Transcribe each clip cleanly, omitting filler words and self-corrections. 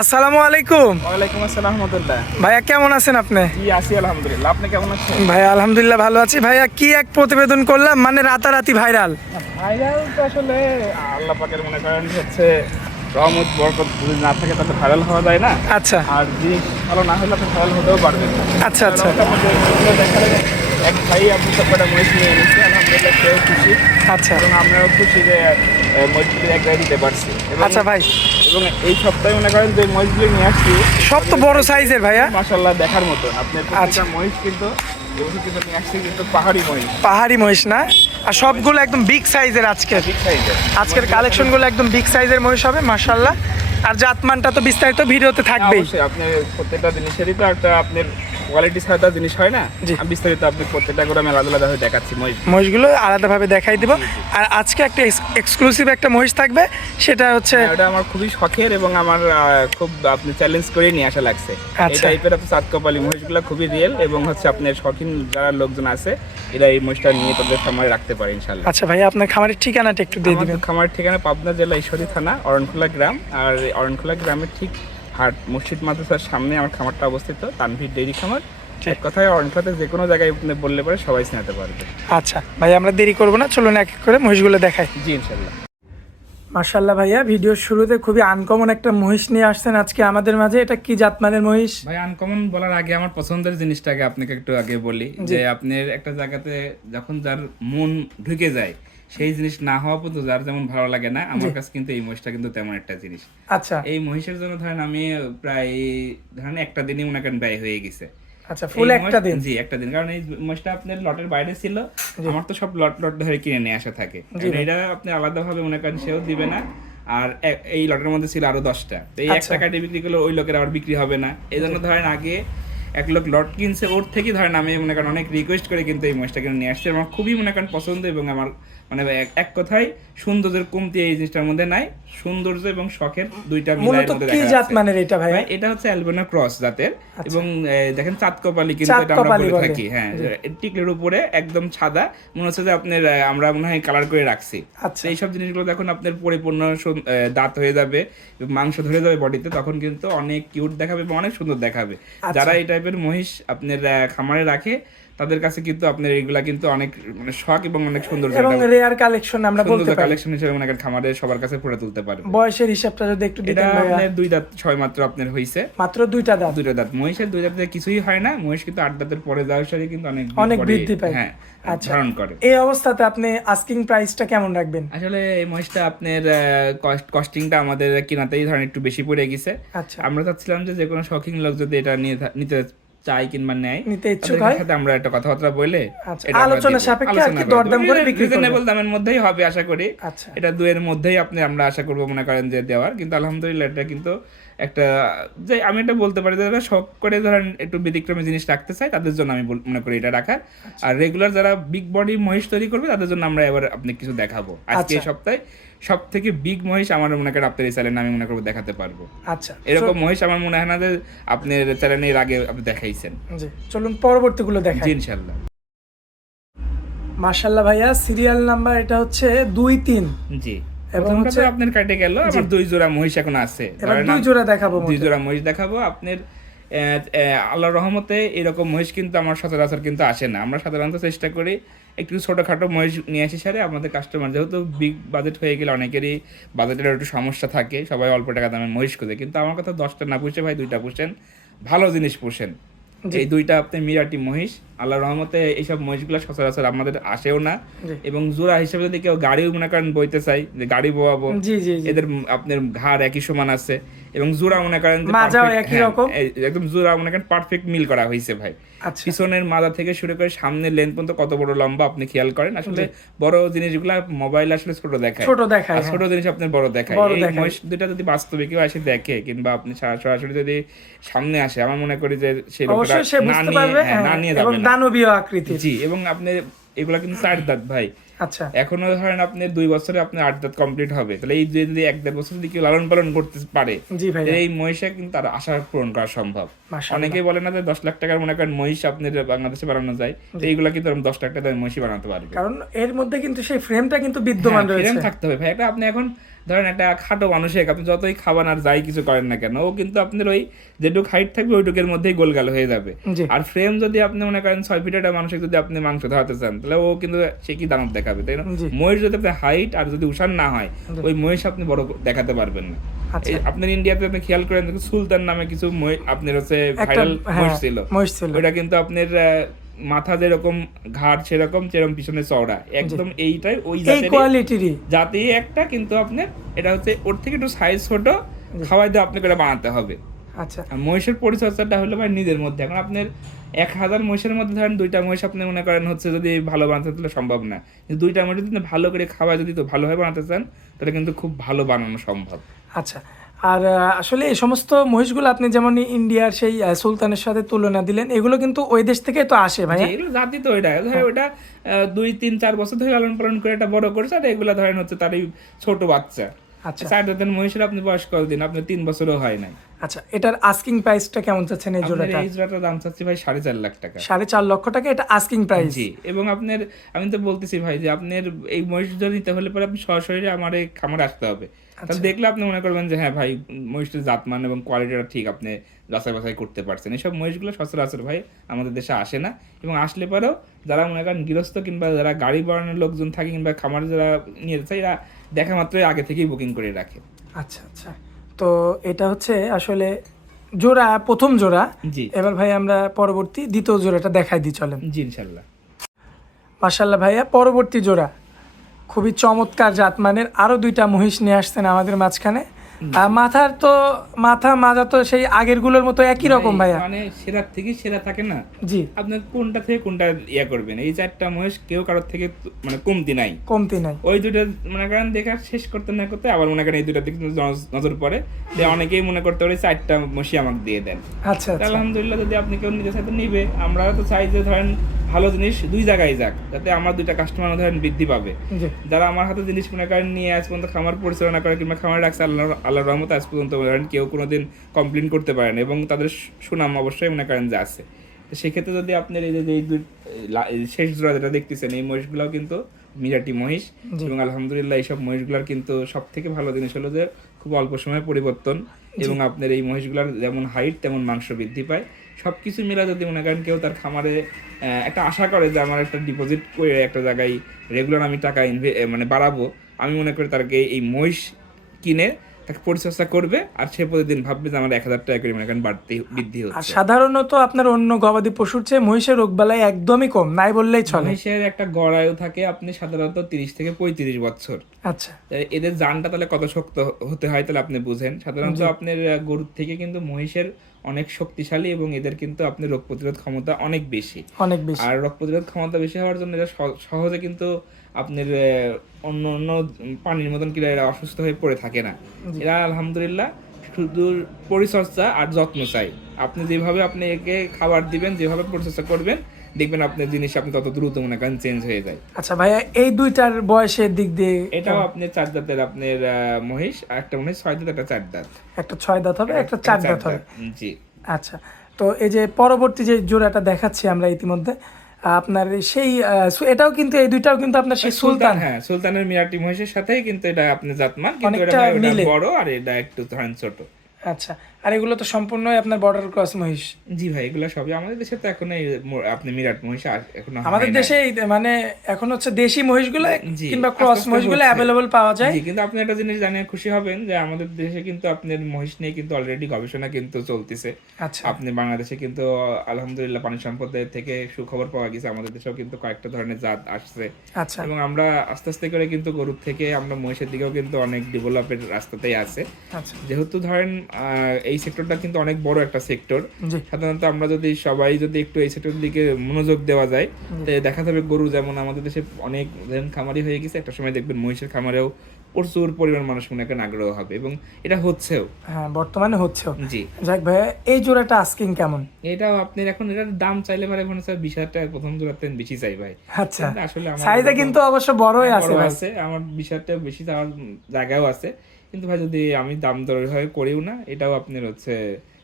আসসালামু আলাইকুম। ওয়ালাইকুম আসসালাম রাহমাতুল্লাহ। ভাইয়া কেমন আছেন আপনি? জি আছি আলহামদুলিল্লাহ। আপনি কেমন আছেন? ভাইয়া আলহামদুলিল্লাহ ভালো আছি। ভাইয়া কি এক প্রতিবেদন করলাম, মানে রাতারাতি ভাইরাল। ভাইরাল তো আসলে আল্লাহ পাকের মনে করেন হচ্ছে রহমত বরকত যদি না থাকে তাহলে ভাইরাল হওয়া যায় না। আচ্ছা আর জিনিস ভালো না হলে তো ভাইরাল হতেও পারবে না। আচ্ছা আচ্ছা কারণ আমাদের ভিডিও দেখালে এক ভাই আপনি সবকটা মহিষ নিয়ে এনেছে, আলহামদুলিল্লাহ সেও খুশি আচ্ছা এবং আমরাও খুশি যে মহিষগুলি এক জায়গায় দিতে পারছি। এবং আচ্ছা ভাই, এবং এই সপ্তাহে মনে করেন যে মহিষগুলি নিয়ে আসছি সব তো বড় সাইজের ভাইয়া। মাশাআল্লাহ দেখার মতন। আপনার আচ্ছা। প্রত্যেকটা মহিষ কিন্তু এবছর কিন্তু নিয়ে আসছি কিন্তু পাহাড়ি মহিষ, পাহাড়ি মহিষ না, আর সবগুলো একদম বিগ সাইজের। আজকের বিগ সাইজের। আজকের কালেকশনগুলো একদম বিগ সাইজের মহিষ হবে মাশাআল্লাহ। আর জাতমানটা তো বিস্তারিত ভিডিওতে থাকবেই। অবশ্যই আপনার প্রত্যেকটা জিনিসেরই তো একটা আপনার কোয়ালিটি ছাড়া জিনিস হয় না। জি। আমি বিস্তারিত আপনি প্রত্যেকটা করে আমি আলাদা আলাদা ভাবে দেখাচ্ছি মহিষ। মহিষগুলো আলাদাভাবে দেখাই দিব। আর আজকে একটা এক্সক্লুসিভ একটা মহিষ থাকবে, সেটা হচ্ছে ওটা আমার খুবই শখের এবং আমার খুব আপনি চ্যালেঞ্জ করে নিয়ে আসা লাগছে। এই আচ্ছা। টাইপের আপনি সাত কপালি মহিষগুলো খুবই রিয়েল এবং হচ্ছে আপনার শখিন যারা লোকজন আছে এরা এই মহিষটা নিয়ে তাদের সময় রাখতে পারে ইনশাল্লাহ। আচ্ছা ভাইয়া, আপনার খামারের ঠিকানাটা একটু দিয়ে দিবেন। আমার খামার ঠিকানা পাবনা জেলা ঈশ্বরদী থানা অরণখোলা গ্রাম। আর এই অরণখোলা গ্রামের ঠিক হাট মসজিদ মাদ্রাসার সামনে আমার খামারটা অবস্থিত, তানভীর ডেইরি খামার। এক কথায় অরণখোলাতে যে কোনো জায়গায় আপনি বললে পরে সবাই চিনাতে পারবে। আচ্ছা ভাই, আমরা দেরি করবো না, চলুন এক এক করে মহিষগুলো দেখাই। জি ইনশাল্লাহ। মাশাআল্লাহ ভাইয়া, ভিডিওর শুরুতে খুবই আনকমন একটা মহিষ নিয়ে আসছেন আজকে আমাদের মাঝে। এটা কি জাতমানের মহিষ? ভাই আনকমন বলার আগে আমার পছন্দের জিনিসটাকে আপনাকে একটু আগে বলি যে আপনার একটা জায়গাতে যখন যার মন ঢুকে যায় সেই জিনিস না হওয়া পর্যন্ত যার যেমন ভালো লাগে না, আমার কাছে কিন্তু এই মহিষটা কিন্তু তেমন একটা জিনিস। আচ্ছা এই মহিষের জন্য ধরেন আমি প্রায় ধরেন একটা দিনই মনে করেন ব্যয় হয়ে গেছে। আচ্ছা, ফুল এই একটা মহিষ- দিন। জি একটা দিন, কারণ এই মহিষটা আপনার লটের বাইরে ছিল। আমার তো সব লট লট ধরে কিনে নিয়ে আসা থাকে, কারণ এটা আপনি আলাদা ভাবে মনে করেন সেও দিবে না। আর এই লটের মধ্যে ছিল আরো 10টা, তো এই আচ্ছা। একটা কাটে বিক্রি করলে ওই লোকের আবার বিক্রি হবে না। এই জন্য ধরেন আগে এক লোক লট কিনছে, ওর থেকে ধরেন আমি মনে করেন অনেক রিকোয়েস্ট করে কিন্তু এই মহিষটা কিনে নিয়ে আসছি। আমার খুবই মনে করেন পছন্দ এবং আমার মানে এক কথায় সৌন্দর্যের কমতি এই জিনিসটার মধ্যে নাই। সৌন্দর্য এবং শখের দুইটা মিলায়ের মূলত মধ্যে কি দেখা জাত যাচ্ছে। মানের এটা ভাইয়া? ভাই, এটা হচ্ছে অ্যালবিনো ক্রস জাতের এবং দেখেন চাঁদ কপালি কিন্তু চাঁদ এটা আমরা কপালি বলে বলে। থাকি। হ্যাঁ, টিকলের উপরে একদম সাদা, মনে হচ্ছে যে আপনার আমরা মনে হয় কালার করে রাখছি। আচ্ছা। তো এইসব জিনিসগুলো যখন আপনার পরিপূর্ণ দাঁত হয়ে যাবে, মাংস ধরে যাবে বডিতে, তখন কিন্তু অনেক কিউট দেখাবে এবং অনেক সুন্দর দেখাবে। যারা এই টাইপের মহিষ আপনার খামারে রাখে তাদের কাছে কিন্তু আপনার এগুলা কিন্তু অনেক মানে শখ এবং অনেক সুন্দর এবং রেয়ার কালেকশন আমরা বলতে পারি। কালেকশন হিসেবে মনে করেন খামারে সবার কাছে ফুটে তুলতে পারবে। বয়সের হিসাবটা যদি একটু এটা দিতেন ভাইয়া। আপনার 2 দাঁত 6 মাত্র আপনার হইছে। মাত্র দুইটা দাঁত। দুটো দাঁত। মহিষের 2 দাঁতে কিছুই হয় না, মহিষ কিন্তু 8 দাঁতের পরে যাওয়ার সাথে কিন্তু অনেক অনেক body, বৃদ্ধি পায়। হ্যাঁ, আচ্ছা। ধারণ করে। এই অবস্থাতে আপনি আস্কিং প্রাইসটা কেমন রাখবেন? আসলে এই মহিষটা আপনার কস্টিংটা আমাদের কিনাতেই ধরেন একটু বেশি পড়ে গেছে। আচ্ছা। আমরা চাচ্ছিলাম যে কোনো শৌখিন লোক যদি এটা নিতে চাই কিংবা নেয়, নিতে ইচ্ছুক তাদের হয়, সাথে আমরা একটা কথাবার্তা বলে আচ্ছা, এটা আমরা আলোচনা দিব। সাপেক্ষে আর কি আলোচনা দরদাম করে বিক্রি করবেন। রিজনেবল দামের মধ্যেই হবে আশা করি। আচ্ছা। এটা 2 এর মধ্যেই আমরা আশা করব মনে করেন যে দেওয়ার। কিন্তু আলহামদুলিল্লাহ এটা কিন্তু একটা যে আমি এটা বলতে পারি যারা শখ করে ধরেন একটু ব্যতিক্রমী জিনিস রাখতে চাই তাদের জন্য আমি মনে করি এটা রাখার। আর রেগুলার যারা বিগ বডি মহিষ তৈরি করবে তাদের জন্য আমরা এবার আপনি কিছু দেখাবো আজকে এই সপ্তাহে। সব থেকে বিগ মহিষ আমার মনে করেন আপনার এই চ্যানেলে আমি মনে করবো দেখাতে পারবো। আচ্ছা, এরকম মহিষ আমার মনে হয় না যে আপনার চ্যানেলে এর আগে আপনি দেখাইছেন। জি চলুন পরবর্তীগুলো দেখাই। জি ইনশাআল্লাহ। মাশাআল্লাহ ভাইয়া, সিরিয়াল নাম্বার এটা হচ্ছে 2-3। জি, এবং এবং হচ্ছে আপনার কাটে গেল আবার 2 জোড়া মহিষ এখন আছে। এবার 2 জোড়া দেখাবো। 2 জোড়া মহিষ দেখাবো আপনার। আল্লাহর রহমতে এরকম মহিষ কিন্তু আমার সচরাচর কিন্তু আসে না। আমরা সাধারণত চেষ্টা করি একটু ছোটখাটো মহিষ নিয়ে আসি সারে আমাদের কাস্টমার, যেহেতু বিগ বাজেট হয়ে গেলে অনেকেরই বাজেটের একটু সমস্যা থাকে, সবাই অল্প টাকা দামে মহিষ খোঁজে। কিন্তু আমার কথা 10টা না পুষে ভাই 2টা পুষেন, ভালো জিনিস পুষেন। এই 2টা আপনি মিরাটি মহিষ, আল্লাহর রহমতে এইসব মহিষগুলো সচরাচর আমাদের আসেও না। এবং জোড়া হিসেবে যদি কেউ গাড়িও মনে করেন বইতে চাই যে গাড়ি বোয়াবো, জি জি জি। এদের আপনার ঘাড় একই সমান আছে এবং জোড়া মনে করেন যে মাজাও perfect, একই হ্যাঁ, রকম। একদম জোড়া মনে করেন পারফেক্ট মিল করা হয়েছে ভাই। আচ্ছা। পিছনের মাজা থেকে শুরু করে সামনের লেন্থ পর্যন্ত কত বড় লম্বা আপনি খেয়াল করেন। আসলে বড় জিনিসগুলা মোবাইল আসলে ছোট দেখায়, ছোট দেখায়, আর ছোট জিনিস আপনার বড় দেখায়। বড় এই দেখায়। মহিষ দুটা যদি বাস্তবে কেউ এসে দেখে কিংবা আপনি সরাসরি যদি সামনে আসে, আমার মনে করি যে সেই লোকটা অবশ্যই সে না বুঝতে নিয়ে, পারবে, হ্যাঁ, না নিয়ে এবং যাবে না। দানবীয় আকৃতি। জি, এবং আপনি এগুলা কিন্তু 4 দাঁত ভাই। আচ্ছা। এখনো ধরেন আপনি 2 বছরে আপনার 8 দাঁত কমপ্লিট হবে, তাহলে এই যদি 1-1.5 বছর যদি কেউ লালন পালন করতে পারে, জি ভাই, এই মহিষে কিন্তু তার আশা পূরণ করা সম্ভব। মাশাআল্লাহ। অনেকেই বলে না যে 10 লাখ টাকার মনে করেন মহিষ আপনার বাংলাদেশে বানানো যায়, তো এইগুলা কিন্তু 10 লাখ টাকা দামে মহিষই বানাতে পারবে। কারণ এর মধ্যে কিন্তু সেই ফ্রেমটা কিন্তু বিদ্যমান রয়েছে। ফ্রেম থাকতে হবে ভাই। এটা আপনি এখন ধরেন একটা খাটো মানুষের আপনি যতই খাবার আর যাই কিছু করেন না কেন, ও কিন্তু আপনার ওই যেটুক হাইট থাকবে ওইটুকের মধ্যেই গোলগাল হয়ে যাবে। জি আর ফ্রেম যদি আপনি মনে করেন 6 ফিট একটা মানুষকে যদি আপনি মাংস ধরাতে চান, তাহলে ও কিন্তু সে কি দানব দেখাবে, তাই না? জি মহিষ যদি আপনার হাইট আর যদি উষার না হয়, জি। ওই মহিষ আপনি বড় দেখাতে পারবেন না। আচ্ছা এই আপনার ইন্ডিয়াতে আপনি খেয়াল করেন দেখুন, সুলতান নামে কিছু আপনার হচ্ছে একটা ভাইরাল হ্যাঁ মহিষ ছিল। মহিষ ছিল। ওইটা কিন্তু আপনার মাথা যেরকম ঘাড় সেরকম পিছনে চওড়া, একদম এইটাই ওই এই জাতেরই কোয়ালিটিরই। জাতি একটা, কিন্তু আপনার এটা হচ্ছে ওর থেকে একটু সাইজ ছোট, খাওয়াই দিয়ে আপনাকে এটা বানাতে হবে। আচ্ছা আর মহিষের পরিচর্যাটা হলো ভাই নিজের মধ্যে। এখন আপনার 1000 মহিষের মধ্যে ধরেন 2টা মহিষ আপনি মনে করেন হচ্ছে যদি ভালো বানাতে তাহলে সম্ভব না, কিন্তু 2টা মহিষ যদি ভালো করে খাওয়া যদি তো ভালোভাবে বানাতে চান তাহলে কিন্তু খুব ভালো বানানো সম্ভব। আচ্ছা। আর আসলে এই সমস্ত মহিষগুলো আপনি যেমন ইন্ডিয়ার সেই সুলতানের সাথে তুলনা দিলেন, এগুলো কিন্তু ওই দেশ থেকে তো আসে ভাইয়া। এগুলো জাতি তো ওইটা ধরে ওইটা 2-3-4 বছর ধরে লালন পালন করে এটা বড় করছে, আর এগুলো ধরেন হচ্ছে তার এই ছোট বাচ্চা। আচ্ছা 4 দাঁতের মহিষের আপনি বয়স কতদিন, আপনার 3 বছরও হয় নাই। আচ্ছা, এটার আস্কিং প্রাইসটা কেমন চাচ্ছেন এই আপনার জোড়াটা? এই জোড়াটার দাম চাচ্ছি ভাই 4.5 লাখ টাকা। 4.5 লক্ষ টাকা এটা আস্কিং প্রাইস। জি, এবং আপনার আমি তো বলতেছি ভাই যে আপনার এই মহিষটা নিতে হলে পরে আপনি সরাসরি আমার এই খামারে আসতে হবে। তাহলে দেখলে আপনি মনে করবেন যে হ্যাঁ ভাই মহিষটির জাতমান এবং কোয়ালিটিটা ঠিক আপনি যাচাই বাছাই করতে পারছেন। এইসব মহিষগুলো সচরাচর ভাই আমাদের দেশে আসে না, এবং আসলে পরেও যারা মনে করেন গৃহস্থ কিংবা যারা গাড়ি বাড়ানোর লোকজন থাকে কিংবা খামারে যারা নিয়ে যায়, এরা দেখা মাত্রই আগে থেকেই বুকিং করে রাখে। আচ্ছা আচ্ছা, তো এটা হচ্ছে আসলে জোড়া, প্রথম জোড়া। জি এবার ভাই আমরা পরবর্তী দ্বিতীয় জোড়াটা দেখাই দিই চলেন। জি ইনশাল্লাহ। মাশাআল্লাহ ভাইয়া, পরবর্তী জোড়া খুবই চমৎকার জাতমানের আরো 2টা মহিষ নিয়ে আসছেন আমাদের মাঝখানে। মাথার তো মাজা তো সেই আগের গুলোর মতো একই রকম ভাইয়া। মানে সেরা থেকে সেরা থাকে না, জি, আপনার কোনটা থেকে কোনটা ইয়া করবেন। এই 4টা মহিষ কেউ কারোর থেকে মানে কমতি নাই, কমতি নাই। ওই দুটো মনে করেন দেখা শেষ করতে না করতে আবার মনে করেন এই দুটার দিকে নজর পড়ে, যে অনেকেই মনে করতে পারে 4টা মহিষ আমাকে দিয়ে দেন। আচ্ছা তা আচ্ছা আলহামদুলিল্লাহ, যদি আপনি কেউ নিতে চাই তো নিবে। আমরা তো চাই যে ধরেন ভালো জিনিস 2 জায়গায় যাক, যাতে আমার 2টা কাস্টমার ধরেন বৃদ্ধি পাবে। জি যারা আমার হাতে জিনিস মনে করেন নিয়ে আজ পর্যন্ত খামার পরিচালনা করে কিংবা খামার রাখছে, আল্লাহর রহমতে আজ পর্যন্ত ধরেন কেউ কোনোদিন কমপ্লেন করতে পারেন, এবং তাদের সুনাম অবশ্যই মনে করেন যে আছে। তো সেক্ষেত্রে যদি আপনার এই যে এই শেষ জোড়া যেটা দেখতেছেন, এই মহিষগুলোও কিন্তু মিরাটি মহিষ, জি। এবং আলহামদুলিল্লাহ এইসব মহিষগুলোর কিন্তু সব থেকে ভালো জিনিস হলো যে খুব অল্প সময়ে পরিবর্তন, এবং আপনার এই মহিষগুলোর যেমন হাইট তেমন মাংস বৃদ্ধি পায়। সব কিছু মিলা যদি মনে করেন কেউ তার খামারে একটা আশা করে যে আমার একটা ডিপোজিট করে একটা জায়গায় রেগুলার আমি টাকা মানে বাড়াবো, আমি মনে করি তাকে এই মহিষ কিনে তাকে পরিচর্যা করবে, আর সে প্রতিদিন ভাববে যে আমার 1000 টাকা করে মনে করেন বৃদ্ধি আর হচ্ছে। সাধারণত আপনার অন্য গবাদি পশুর চেয়ে মহিষের রোগবালাই একদমই কম, নাই বললেই চলে। মহিষের একটা গড় আয়ু থাকে আপনি সাধারণত 30 থেকে 35 বছর। আচ্ছা এদের জানটা তাহলে কত শক্ত হতে হয় তাহলে আপনি বুঝেন। সাধারণত আপনার গরুর থেকে কিন্তু মহিষের অনেক শক্তিশালী, এবং এদের কিন্তু আপনার রোগ প্রতিরোধ ক্ষমতা অনেক বেশি। অনেক বেশি। আর রোগ প্রতিরোধ ক্ষমতা বেশি হওয়ার জন্য এরা সহজে কিন্তু আপনার অন্য অন্য পানির মতন কিনা এরা অসুস্থ হয়ে পড়ে থাকে না। এরা আলহামদুলিল্লাহ শুধু পরিচর্যা আর যত্ন চাই। আপনি যেভাবে আপনি একে খাবার দিবেন, যেভাবে পরিচর্যা করবেন, দেখবেন আপনার জিনিস আপনি তত দ্রুত মনে করেন চেঞ্জ হয়ে যায়। আচ্ছা ভাইয়া, এই 2টার বয়সের দিক দিয়ে এটাও আপনার 4 দাঁতের আপনার মহিষ, আর একটা মহিষ 6 দাঁত, একটা 4 দাঁত। একটা 6 দাঁত হবে, একটা 4 দাঁত হবে। জি আচ্ছা, তো এই যে পরবর্তী যে জোড়াটা দেখাচ্ছি আমরা ইতিমধ্যে আপনার সেই এটাও কিন্তু, এই 2টাও কিন্তু আপনার সেই সুলতান। হ্যাঁ, সুলতানের মিরাটি মহিষের সাথেই কিন্তু এটা আপনি জাতমান, কিন্তু এটা অনেকটা ভাই ওটা মিলে। বড় আর এটা একটু ধরেন ছোট। আচ্ছা, আর এগুলো তো সম্পূর্ণই আপনার বর্ডার ক্রস মহিষ। জি ভাই, এগুলো সবই আমাদের দেশে তো এখন আপনি মিরাট মহিষ এখনো আমাদের হয় নাই। দেশে মানে এখন হচ্ছে দেশি মহিষগুলো জি, কিংবা আস্তে ক্রস আস্তে মহিষগুলো হচ্ছে। অ্যাভেলেবল পাওয়া যায়। জি, কিন্তু আপনি একটা জিনিস জানিয়ে খুশি হবেন যে আমাদের দেশে কিন্তু আপনার মহিষ নিয়ে কিন্তু অলরেডি গবেষণা কিন্তু চলতেছে। আচ্ছা আপনি বাংলাদেশে কিন্তু আলহামদুলিল্লাহ পানি সম্পদের থেকে সুখবর পাওয়া গেছে, আমাদের দেশেও কিন্তু কয়েকটা ধরনের জাত আসছে, আচ্ছা এবং আমরা আস্তে আস্তে করে কিন্তু গরুর থেকে আমরা মহিষের দিকেও কিন্তু অনেক ডেভেলপের রাস্তাতেই আছে। আচ্ছা যেহেতু ধরেন এই সেক্টরটা কিন্তু অনেক বড় একটা সেক্টর, জি সাধারণত আমরা যদি সবাই যদি একটু এই সেক্টরের দিকে মনোযোগ দেওয়া যায়, তো দেখা যাবে গরু যেমন আমাদের দেশে অনেক খামারি হয়ে গেছে, একটা সময় দেখবেন মহিষের খামারেও প্রচুর পরিমাণ মানুষ মনে করেন আগ্রহ হবে, এবং এটা হচ্ছেও। হ্যাঁ, বর্তমানে হচ্ছেও। জি, যাক ভাইয়া, এই জোড়াটা আস্কিং কেমন? এটাও আপনি এখন এটার দাম চাইলে পারে এখন স্যার 20,000 টাকা প্রথম জোড়াতে বেশি চাই ভাই। আচ্ছা, কিন্তু আসলে আমার সাইজে কিন্তু অবশ্য বড়ই আছে বড় ভাই। আছে, আমার 20,000 টাকা বেশি চাওয়ার জায়গাও আছে, কিন্তু ভাই যদি আমি দাম দর হয়ে করিও না, এটাও আপনার হচ্ছে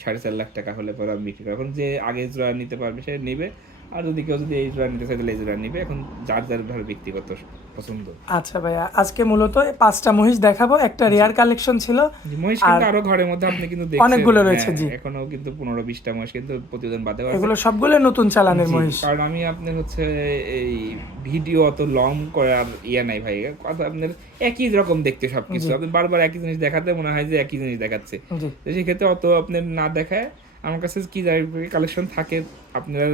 4.5 লাখ টাকা হলে পরে আমি বিক্রি করি। এখন যে আগে জোড়া নিতে পারবে সে নিবে, আর যদি কেউ যদি এই জোড়া নিতে চাই তাহলে এই জোড়া নিবে, এখন যার যার ভালো ব্যক্তিগত পছন্দ। আচ্ছা ভাইয়া, আজকে মূলত এই 5টা মহিষ দেখাবো, একটা রেয়ার কালেকশন ছিল। মহিষ কিন্তু আরো ঘরের মধ্যে আপনি কিন্তু দেখছেন অনেকগুলো রয়েছে, জি। এখনো কিন্তু 15-20টা মহিষ কিন্তু প্রতিবেদন বাদে আছে। এগুলো সবগুলো নতুন চালানের মহিষ। কারণ আমি আপনার হচ্ছে এই ভিডিও অত লং করার নাই ভাই, কথা আপনার একই রকম দেখতে সবকিছু, আপনি বারবার একই জিনিস দেখাতে মনে হয় যে একই জিনিস দেখাচ্ছে, জি। তো সেক্ষেত্রে অত আপনার না দেখায় আমার কাছে কি কালেকশন থাকে আপনার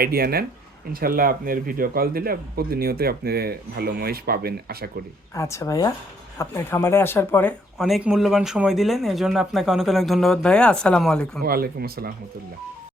আইডিয়া নেন, ইনশাল্লাহ আপনার ভিডিও কল দিলে প্রতিনিয়তই আপনি ভালো মহিষ পাবেন আশা করি। আচ্ছা ভাইয়া, আপনার খামারে আসার পরে অনেক মূল্যবান সময় দিলেন, এজন্য আপনাকে অনেক অনেক ধন্যবাদ ভাইয়া। আসসালামু আলাইকুম। ওয়ালাইকুম আসসালাম রহমতুল্লাহ।